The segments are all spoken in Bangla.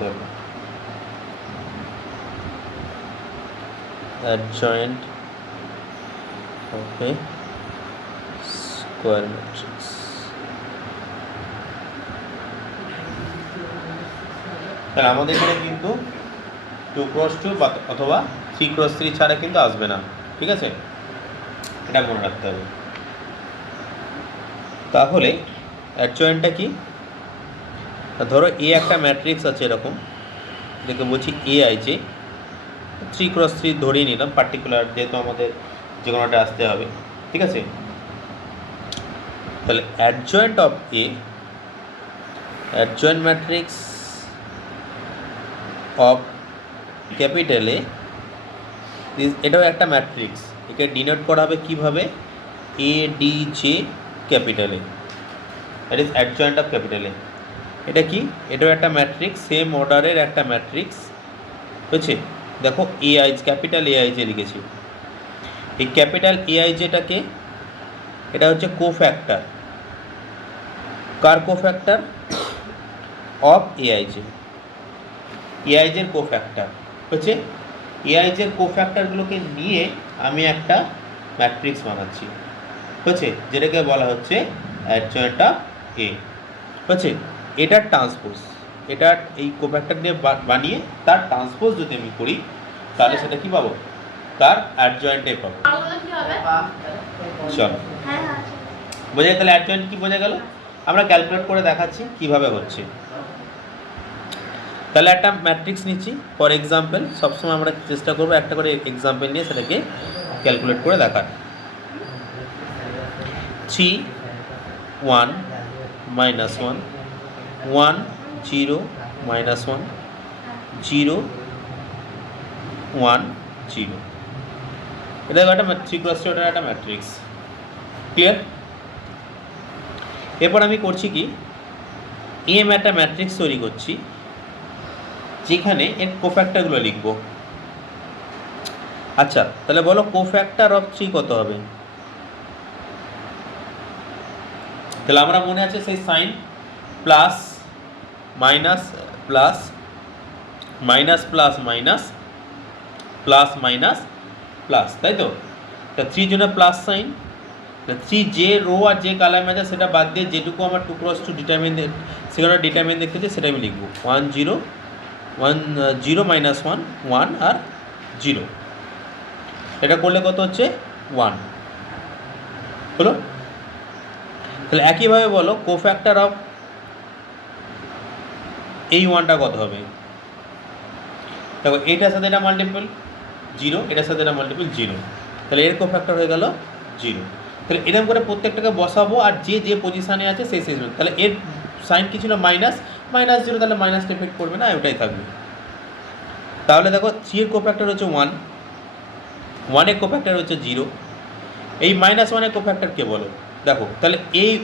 রাখতে হবে, adjoint of a square matrix। তাহলে আমাদের এখানে কিন্তু 2x2 অথবা 3x3 ছাড়া কিন্তু আসবে না, ঠিক আছে, এটা মনে রাখতে হবে। তাহলে অ্যাডজয়েন্টটা কি? ধরো এ একটা ম্যাট্রিক্স আছে এরকম, দেখে বলছি এ আইজে 3x3 ধরেই নিলাম পার্টিকুলার, যেহেতু আমাদের যে কোনোটা আসতে হবে, ঠিক আছে। তাহলে adjoint of A, adjoint matrix of capital A, এটাও একটা ম্যাট্রিক্স, একে ডিনোট করা হবে কীভাবে? A D J capital A, that is adjoint of capital A. এটা কি? এটাও একটা ম্যাট্রিক্স, সেম অর্ডারের একটা ম্যাট্রিক্স, বুঝছে? দেখো A I, capital A I J লিখেছি। এই ক্যাপিটাল এ আই জেটাকে, এটা হচ্ছে cofactor. Car cofactor? Of A I J, A I জের কোফ্যাক্টর হচ্ছে। এ আই জের কোফ্যাক্টরগুলোকে নিয়ে আমি একটা ম্যাট্রিক্স বানাচ্ছি, হচ্ছে, যেটাকে বলা হচ্ছে অ্যাডজয়েন্ট অফ এ, হচ্ছে। এটার ট্রান্সপোজ, এটার এই কোফ্যাক্টর দিয়ে বানিয়ে তার ট্রান্সপোজ যদি আমি করি, তাহলে সেটা কি পাবো? তার অ্যাডজয়েন্টে পাবো। চলো, বোঝা গেল? তাহলে অ্যাডজয়েন্ট কি বোঝা গেল? আমরা ক্যালকুলেট করে দেখাচ্ছি কিভাবে হচ্ছে। তাহলে একটা ম্যাট্রিক্স নিচ্ছি, ফর এক্সাম্পল, সবসময় আমরা চেষ্টা করবো একটা করে এক্সাম্পল নিয়ে সেটাকে ক্যালকুলেট করে দেখার। 3 1 -1 1 0 -1 0 1 0, এটা একটা 3x3 ওটার একটা ম্যাট্রিক্স, ক্লিয়ার? এরপর আমি করছি কি, এম একটা ম্যাট্রিক্স তৈরি করছি, যেখানে এর কোফ্যাক্টরগুলো লিখব। আচ্ছা, তাহলে বলো কোফ্যাক্টর অফ 3 কত হবে? তাহলে আমরা মনে আছে সেই sign, plus minus plus minus plus minus plus minus plus, তাই তো? তা 3 জন্য প্লাস সাইন, 3 যে রো আর যে কালামে আছে সেটা বাদ দিয়ে যেটুকু আমার 2x2 ডিটারমিন, সেখানে ডিটারমিন দেখতেছে সেটা আমি লিখবো 1 0 1 0 -1 1 আর 0। এটা করলে কত হচ্ছে? 1 হলো। তাহলে একইভাবে বলো কোফ্যাক্টর অফ এই 1টা কত হবে? দেখো এটার সাথে এটা মাল্টিপল 0, এটার সাথে এটা মাল্টিপল 0, তাহলে এর কোফ্যাক্টর হয়ে গেল 0। তাহলে এরকম করে প্রত্যেকটাকে বসাবো, আর যে যে পজিশানে আছে সেই সেই। তাহলে এর সাইন কি ছিল? -0, তাহলে মাইনাসটা এফেক্ট করবে না, ওটাই থাকবে। তাহলে দেখো 3 এর কোফ্যাক্টর হচ্ছে 1, 1 এর কোফ্যাক্টর হচ্ছে 0, এই -1 এর কোফ্যাক্টর কে বলো? দেখো তাহলে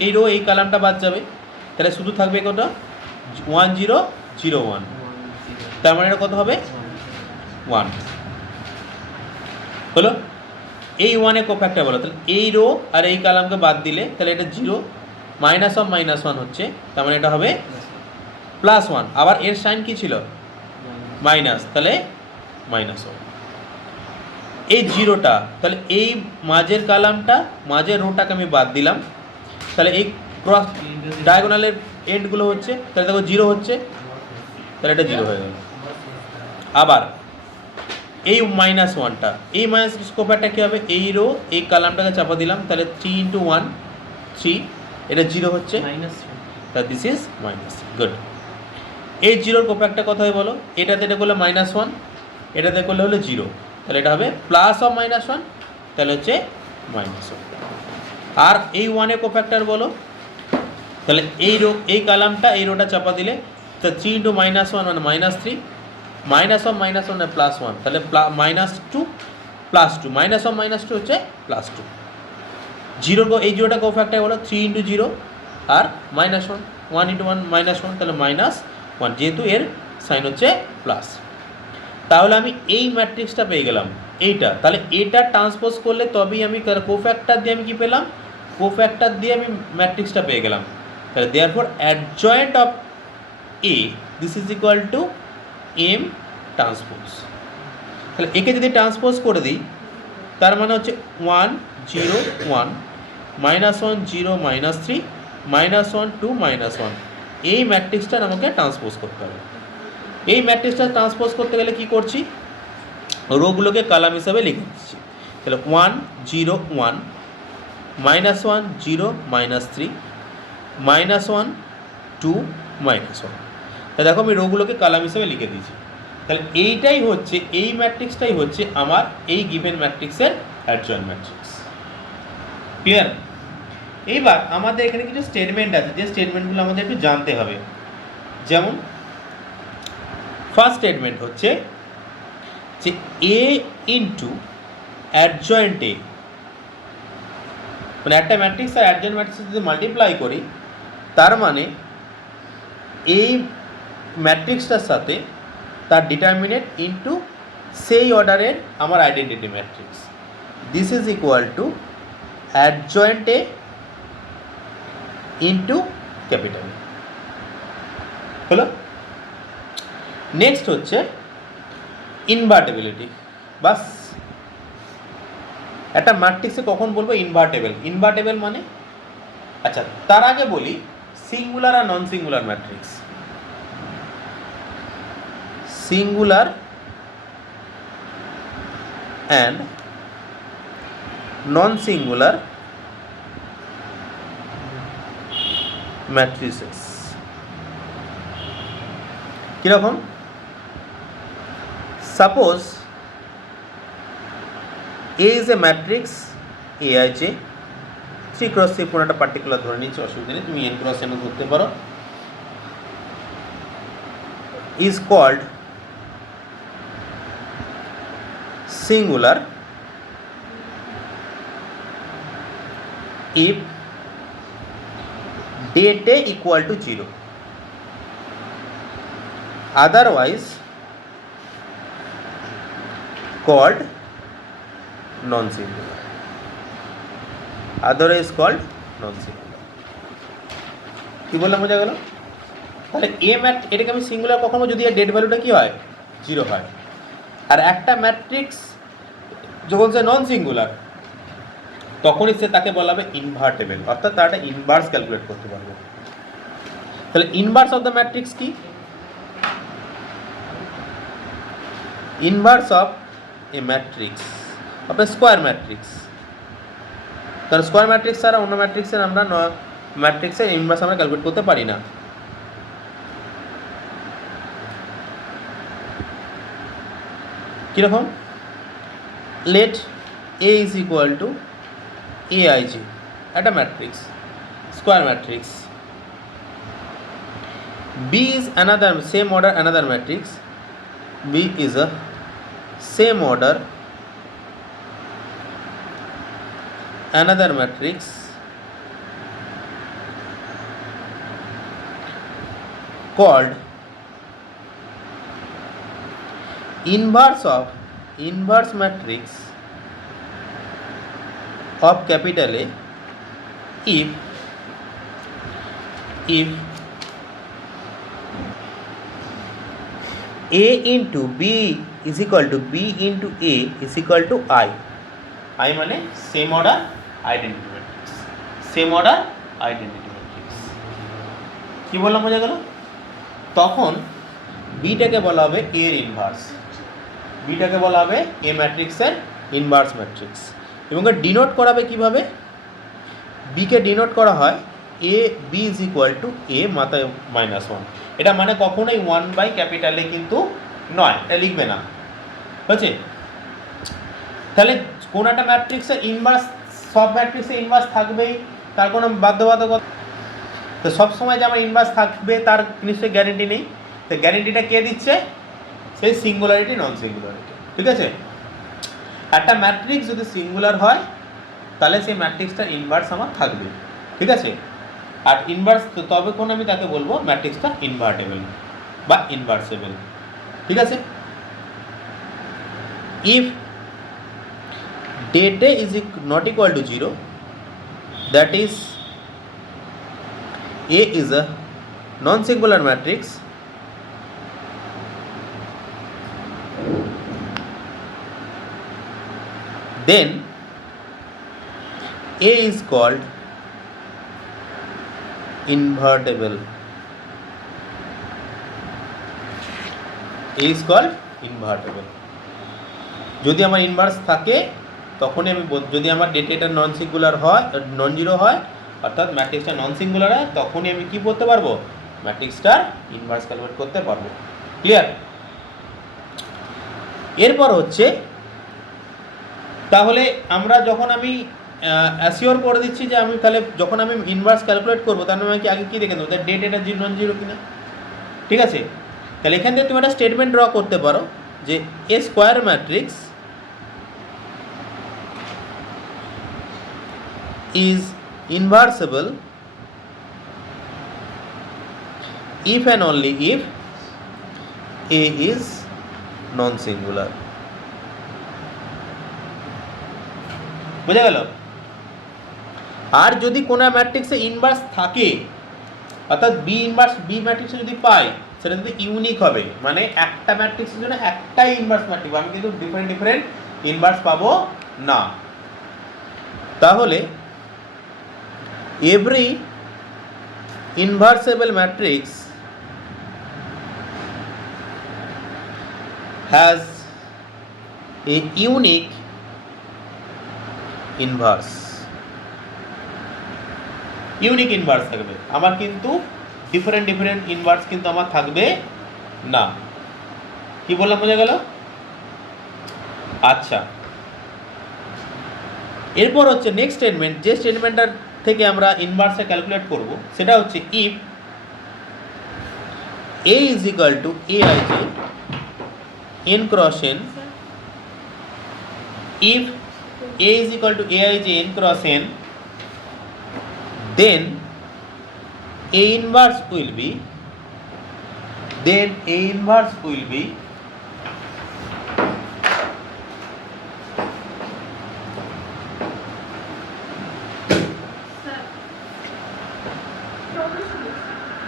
এই রো এই কলামটা বাদ যাবে, তাহলে শুধু থাকবে কত? 1 0 0 1, তার মানে এটা কত হবে? 1 হলো। এই 1 এর কোফ্যাক্টর বলো, তাহলে এই রো আর এই কলামকে বাদ দিলে তাহলে এটা 0 -1 হচ্ছে, তার মানে এটা হবে +1। আবার এর সাইন কি ছিল? মাইনাস, তাহলে -1। এই 0টা, তাহলে এই মাঝের কলামটা, মাঝের রোটাকে আমি বাদ দিলাম, তাহলে এই ক্রস ডায়াগোনালের এন্ডগুলো হচ্ছে, তাহলে দেখো 0 হচ্ছে, তাহলে এটা 0 হয়ে গেল। আবার এই -1টা, এই মাইনাস স্কোয়ারটা কী হবে? এই রো এই কলামটাকে চাপা দিলাম, তাহলে 3 × 1 3, এটা 0 হচ্ছে, তাহলে দিস ইজ মাইনাস। গুড। এই 0-র কোফ্যাক্টর কত হয় বলো? এটাতে এটা করলে -1, এটাতে করলে হলো 0, তাহলে এটা হবে প্লাস অফ -1, তাহলে হচ্ছে -1। আর এই 1 এর কোফ্যাক্টর বলো, তাহলে এই রো এই কলামটা এই রোটা চাপা দিলে, তো 3 × -1 মানে -3, -1 মানে +1, তাহলে -2 +2, -1 -2 হচ্ছে +2। 0 এই 0টা কোফ্যাক্টর বলো, 3 × 0 আর -1, 1 × 1 -1, তাহলে -1, যেহেতু এর সাইন হচ্ছে প্লাস। তাহলে আমি এই ম্যাট্রিক্সটা পেয়ে গেলাম এইটা। তাহলে এটা ট্রান্সপোজ করলে তবেই আমি কোফ্যাক্টর দিয়ে আমি কি পেলাম? কোফ্যাক্টর দিয়ে আমি ম্যাট্রিক্সটা পেয়ে গেলাম। তাহলে therefore adjoint of A, this is equal to M transpose. তাহলে একে যদি ট্রান্সপোজ করে দিই তার মানে হচ্ছে 1 0 1 -1 0 -3 -1 2 -1, এই ম্যাট্রিক্সটা আমাকে ট্রান্সপোজ করতে হবে। এই ম্যাট্রিক্সটা ট্রান্সপোজ করতে গেলে কি করছি, রোগুলোকে কলাম হিসাবে লিখে দিচ্ছি। তাহলে 1 0 1 -1 0 -3 -1 2 -1। তাহলে দেখো আমি রোগুলোকে কলাম হিসাবে লিখে দিয়েছি। তাহলে এইটাই হচ্ছে, এই ম্যাট্রিক্সটাই হচ্ছে আমার এই গিভেন ম্যাট্রিক্সের অ্যাডজয়েন্ট ম্যাট্রিক্স। ক্লিয়ার? এইবার আমাদের এখানে কিছু স্টেটমেন্ট আছে, যে স্টেটমেন্টগুলো আমাদের একটু জানতে হবে। যেমন ফার্স্ট স্টেটমেন্ট হচ্ছে যে এ ইন্টু অ্যাডজয়েন্ট এ, মানে একটা ম্যাট্রিক্স আর অ্যাডজয়েন্ট ম্যাট্রিক্স যদি মাল্টিপ্লাই করি তার মানে এই ম্যাট্রিক্সটার সাথে তার ডিটারমিনেন্ট ইন্টু সেই অর্ডারের আমার identity matrix, this is equal two adjoint A into capital. হলো? নেক্সট হচ্ছে ইনভার্টেবিলিটি। বাস, একটা ম্যাট্রিক্সে কখন বলবো ইনভার্টেবল? ইনভার্টেবল মানে, আচ্ছা তার আগে বলি সিঙ্গুলার আর non singular matrix. Singular and non singular matrices কীরকম? Suppose A is a matrix Aij, 3 × 3 কোনো একটা পার্টিকুলার ধরে নিচ্ছি, অসুবিধা নেই, তুমি n × n ধরতে পারো, is called singular if date equal to 0, otherwise called non singular, otherwise called non singular। কি বললাম, বোঝা গেল? তাহলে এ এটাকে আমি সিঙ্গুলার কখনো যদি এর ডেট ভ্যালুটা কি হয় 0 হয়, আর একটা ম্যাট্রিক্স যখন সে নন সিঙ্গুলার তখনই সে তাকে বলা হবে ইনভার্টেবল, অর্থাৎ তার একটা ইনভার্স ক্যালকুলেট করতে পারবে। তাহলে ইনভার্স অফ দ্য ম্যাট্রিক্স কি? Inverse of A matrix of A square matrix, কারণ স্কোয়ার ম্যাট্রিক্স ছাড়া অন্য ম্যাট্রিক্সের আমরা ম্যাট্রিক্সের ইনভার্স আমরা ক্যালকুলেট করতে পারি না। কীরকম? Let A is equal to aij, একটা matrix, square matrix. b is another same order another matrix, b is a same order another matrix called inverse matrix of capital A if A into B is equal to B into A is equal to I মানে same order identity matrix, same order identity matrix. কী বললাম, বোঝা গেল? তখন বিটাকে বলা হবে এর ইনভার্স, বিটাকে বলা হবে এ ম্যাট্রিক্সের ইনভার্স ম্যাট্রিক্স, এবং ডিনোট করাবে কিভাবে? বিকে ডিনোট করা হয় A B is equal two এ মাথায় -1, এটা মানে কখনোই 1/A কিন্তু নয়, এটা লিখবে না, বুঝছে? তাহলে কোন একটা ম্যাট্রিক্সের ইনভার্স, সব ম্যাট্রিক্সের ইনভার্স থাকবেই, তার কোনো বাধ্যবাধকতা, তো সবসময় যে আমার ইনভার্স থাকবে তার নিশ্চয়ই গ্যারেন্টি নেই। তো গ্যারেন্টিটা কে দিচ্ছে? সেই সিঙ্গুলারিটি নন সিঙ্গুলারিটি, ঠিক আছে? একটা ম্যাট্রিক্স যদি সিঙ্গুলার হয় তাহলে সেই ম্যাট্রিক্সটার ইনভার্স আমার থাকবে, ঠিক আছে? আর ইনভার্স তবে কোন আমি তাকে বলবো ম্যাট্রিক্সটা ইনভার্টেবল বা ইনভার্সেবল, ঠিক আছে? If data is not equal to 0, that is A is a non-singular matrix then A is called invertible. A is called invertible. যদি আমার ইনভার্স থাকে তখনই আমি যদি আমার ডেটাটা নন সিঙ্গুলার হয়, নন জিরো হয়, অর্থাৎ ম্যাট্রিক্সটা নন সিঙ্গুলার হয়, তখনই আমি কি করতে পারবো, ম্যাট্রিক্সটার ইনভার্স ক্যালকুলেট করতে পারবো। ক্লিয়ার? এরপর হচ্ছে, তাহলে আমরা যখন আমি অ্যাসিওর করে দিচ্ছি যে আমি তাহলে যখন আমি ইনভার্স ক্যালকুলেট করবো তাহলে আমি কি আগে কী দেখে নেবো, ডেট এটা জিরো নন জিরো কিনা। ঠিক আছে, তাহলে এখান থেকে তুমি একটা স্টেটমেন্ট ড্র করতে পারো যে a square matrix is inversible if and only if A is non-singular. বুঝা গেল? আর যদি কোনো ম্যাট্রিক্সে ইনভার্স থাকে, অর্থাৎ বি ইনভার্স বি ম্যাট্রিক্সে যদি পাই, সেটা কিন্তু ইউনিক হবে, মানে একটা ম্যাট্রিক্সের জন্য একটাই ইনভার্স ম্যাট্রিক্স, আমি কিন্তু ডিফারেন্ট ডিফারেন্ট ইনভার্স পাবো না। তাহলে every inversible matrix has a unique inverse. Unique inverse থাকবে, আমার কিন্তু ডিফারেন্ট ডিফারেন্ট ইনভার্স কিন্তু আমার থাকবে না। কি বললাম, বোঝা গেল? আচ্ছা, এরপর হচ্ছে নেক্সট স্টেটমেন্ট, যে স্টেটমেন্টটার থেকে আমরা ইনভার্সে ক্যালকুলেট করব সেটা হচ্ছে if A is equal to aij n cross n, if A is equal to aij n cross n, then A inverse will be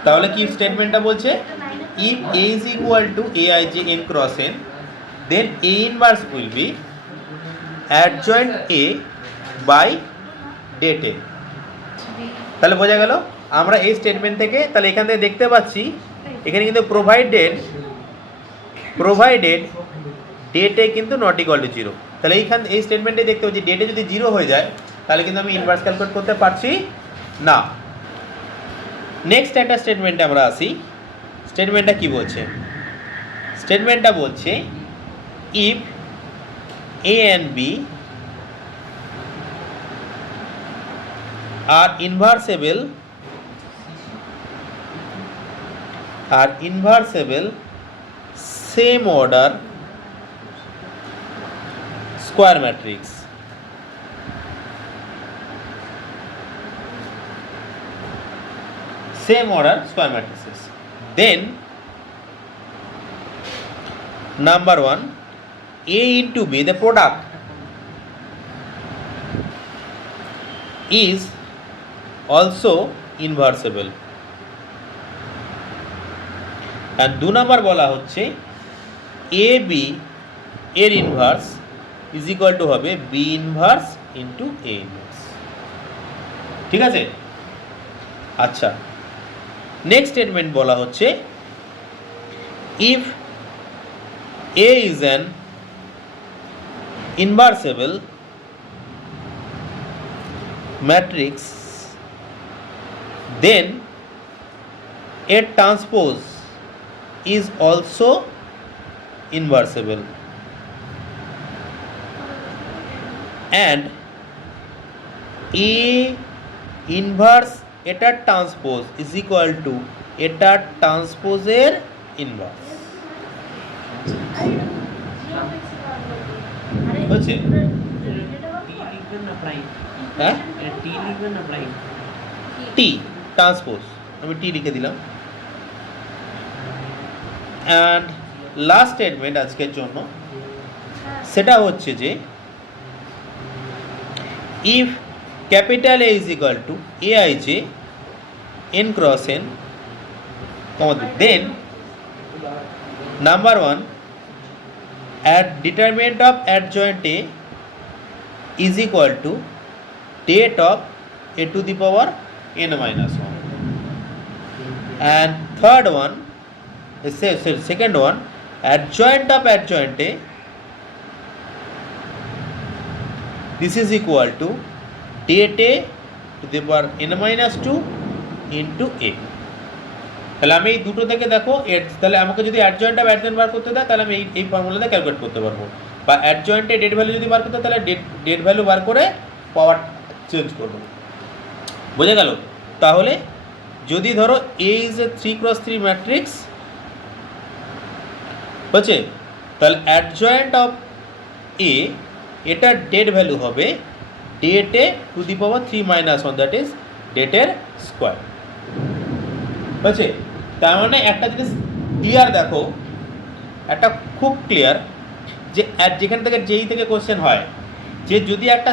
তাহলে কি স্টেটমেন্টটা বলছে, if A is equal to aij n cross n, then A inverse will be adjoint A by det A. তাহলে বোঝা গেল, আমরা এই স্টেটমেন্ট থেকে তাহলে এখান থেকে দেখতে পাচ্ছি এখানে কিন্তু প্রোভাইডেড det A কিন্তু নট ইকুয়াল টু জিরো। তাহলে এই স্টেটমেন্টে দেখতে পাচ্ছি det A যদি জিরো হয়ে যায় তাহলে কিন্তু আমি ইনভার্স ক্যালকুলেট করতে পারছি না। নেক্সট একটা স্টেটমেন্টে আমরা আসি। স্টেটমেন্টটা কি বলছে? স্টেটমেন্টটা বলছে if A and B are inversible same order square matrix, then number one, A into B, the product is also inversible, and 2 number বলা হচ্ছে এ বি এর ইনভার্স ইজ ইকুয়াল টু হবে B inverse into A inverse. ঠিক আছে? আচ্ছা, নেক্সট স্টেটমেন্ট বলা হচ্ছে if A is an inversible matrix, then A transpose is also inversible, and A inverse এটা ট্রান্সপোজ is equal to এটা ট্রান্সপোজের ইনভার্স। হচ্ছে হ্যাঁ, টি ট্রান্সপোজ, আমি টি লিখে দিলাম। অ্যান্ড লাস্ট স্টেটমেন্ট আজকের জন্য সেটা হচ্ছে যে if capital A is equal to aij n cross n, then number one, at determinant of adjoint A is equal to det of a to the power n minus 1. And third one, second one, adjoint of adjoint a, this is equal to date a to the power n minus 2 into a. তাহলে আমি এই দুটো থেকে দেখো তাহলে আমাকে যদি অ্যাডজয়েন্ট অফ অ্যাডজয়েন্ট বার করতে দেয় তাহলে আমি এই ফর্মুলাতে ক্যালকুলেট করতে পারবো, বা অ্যাডজয়েন্টে ডেট ভ্যালু যদি বার করতে তাহলে ডেট ভ্যালু বার করে পাওয়ার চেঞ্জ করবো। বোঝা গেল? তাহলে যদি ধরো এ ইজ এ 3x3 ম্যাট্রিক্স হচ্ছে, তাহলে অ্যাডজয়েন্ট অফ এ এটার ডেট ভ্যালু হবে det A to the power 3 - 1, that is ডেটের স্কোয়ার। বুঝছে? তার মানে একটা জিনিস ক্লিয়ার দেখো, একটা খুব ক্লিয়ার যে যেখান থেকে যেই থেকে কোশ্চেন হয়, যে যদি একটা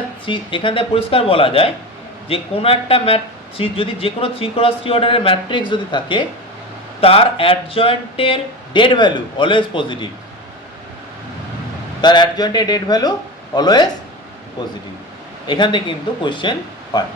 এখান থেকে পরিষ্কার বলা যায় যে কোনো একটা যদি যে কোনো 3x3 অর্ডারের ম্যাট্রিক্স যদি থাকে তার অ্যাডজয়েন্টের ডেট ভ্যালু অলওয়েজ পজিটিভ, তার অ্যাডজয়েন্টের ডেট ভ্যালু অলওয়েজ পজিটিভ। এখান থেকে কিন্তু কোশ্চেন হয়।